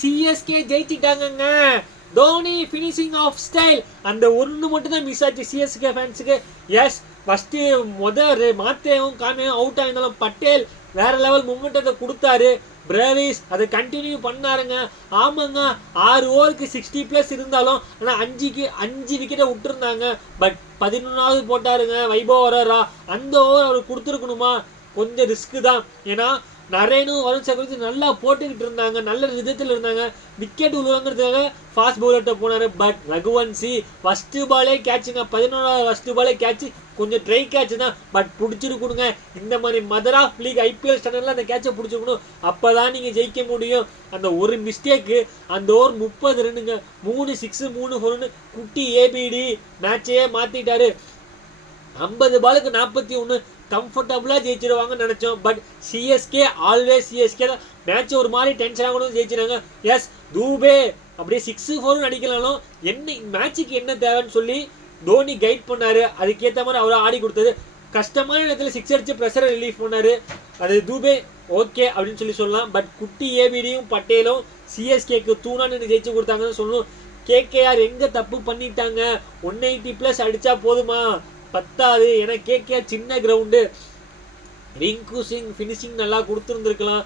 CSK ஜெயிச்சிட்டாங்கங்க. Dhoni finishing off style அந்த ஒன்று மட்டும் தான் மிஸ் ஆச்சு சிஎஸ்கே ஃபேன்ஸுக்கு. எஸ் ஃபஸ்ட்டு மாத்தேவும் காமையும் அவுட் ஆகிருந்தாலும் பட்டேல் வேற லெவல் மூமெண்ட்டை கொடுத்தாரு. பிரேவிஸ் அதை கண்டினியூ பண்ணாருங்க. ஆமாங்க 6 ஓவருக்கு 60+ இருந்தாலும் ஆனால் 5 விக்கெட்டை விட்டுருந்தாங்க. பட் 11வது போட்டாருங்க வைபவ் வரரா. அந்த ஓவர் அவர் கொடுத்துருக்கணுமா? கொஞ்சம் ரிஸ்க்கு தான். ஏன்னா நரேனும் வருண் சக்கரவர்த்தி நல்லா போட்டுக்கிட்டு இருந்தாங்க, நல்ல விதத்தில் இருந்தாங்க. விக்கெட் விழுவாங்கிறதுக்காக ஃபாஸ்ட் பவுலர்கிட்ட போனார். பட் ரகுவன்சி ஃபஸ்ட்டு பாலே கேட்சுங்க, 11வது ஃபஸ்ட்டு பாலே கேட்சு. கொஞ்சம் ட்ரை கேட்ச் தான், பட் பிடிச்சிருக்கணுங்க. இந்த மாதிரி மதர் ஆஃப் லீக் ஐபிஎல் ஸ்டாண்டர்டில் அந்த கேட்சை பிடிச்சிருக்கணும். அப்போ தான் நீங்கள் ஜெயிக்க முடியும். அந்த ஒரு மிஸ்டேக்கு அந்த ஓவர் 30 ரன்னுங்க, 3 6 3 4 குட்டி ஏபிடி மேட்சையே மாற்றிட்டாரு. 50 பாலுக்கு 41 கம்ஃபர்டபுளாக ஜெயிச்சிருவாங்கன்னு நினச்சோம். பட் சிஎஸ்கே ஆல்வேஸ் சிஎஸ்கே தான். மேட்ச் ஒரு மாதிரி டென்ஷன் ஆகணும் ஜெயிச்சிருக்காங்க. எஸ் தூபே அப்படியே 6-4 அடிக்கலாலும் என்ன மேட்சுக்கு என்ன தேவைன்னு சொல்லி தோனி கைட் பண்ணார். அதுக்கேற்ற மாதிரி அவரை ஆடி கொடுத்தது. கஷ்டமான இடத்துல 6 அடித்து ப்ரெஷரை ரிலீஃப் பண்ணார். அது தூபே ஓகே அப்படின்னு சொல்லலாம். பட் குட்டி ஏபிடியும் பட்டேலும் சிஎஸ்கேக்கு தூணான்னு ஜெயிச்சு கொடுத்தாங்கன்னு சொல்லணும். கேகேஆர் எங்கே தப்பு பண்ணிட்டாங்க? 180+ அடித்தா போதுமா? பத்தாது. ஏன்னா கேகேஆர் சின்ன கிரவுண்டு. ரிங்கு சிங் ஃபினிஷிங் நல்லா கொடுத்துருந்துருக்கலாம்.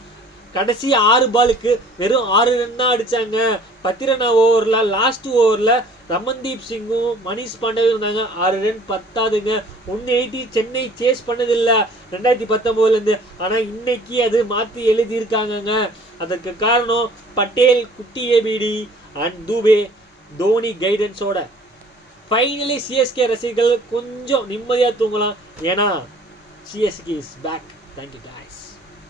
கடைசி 6 பாலுக்கு வெறும் 6 ரன் தான் அடித்தாங்க. 10 ரன் ஓவரில் லாஸ்ட் ஓவரில் ரமன்தீப் சிங்கும் மணிஷ் பாண்டேவும் இருந்தாங்க. 6 ரன் பத்தாதுங்க. 180 சென்னை சேஸ் பண்ணதில்லை 2019 ஆனால் இன்னைக்கு அது மாற்றி எழுதியிருக்காங்கங்க. அதற்கு காரணம் பட்டேல், குட்டி ஏபிடி அண்ட் தூபே தோனி கைடன்ஸோட. ஃபைனலி சிஎஸ்கே ரசிகர்கள் கொஞ்சம் நிம்மதியாக தூங்கலாம். ஏன்னா சிஎஸ்கே இஸ் பேக். தேங்க்யூ.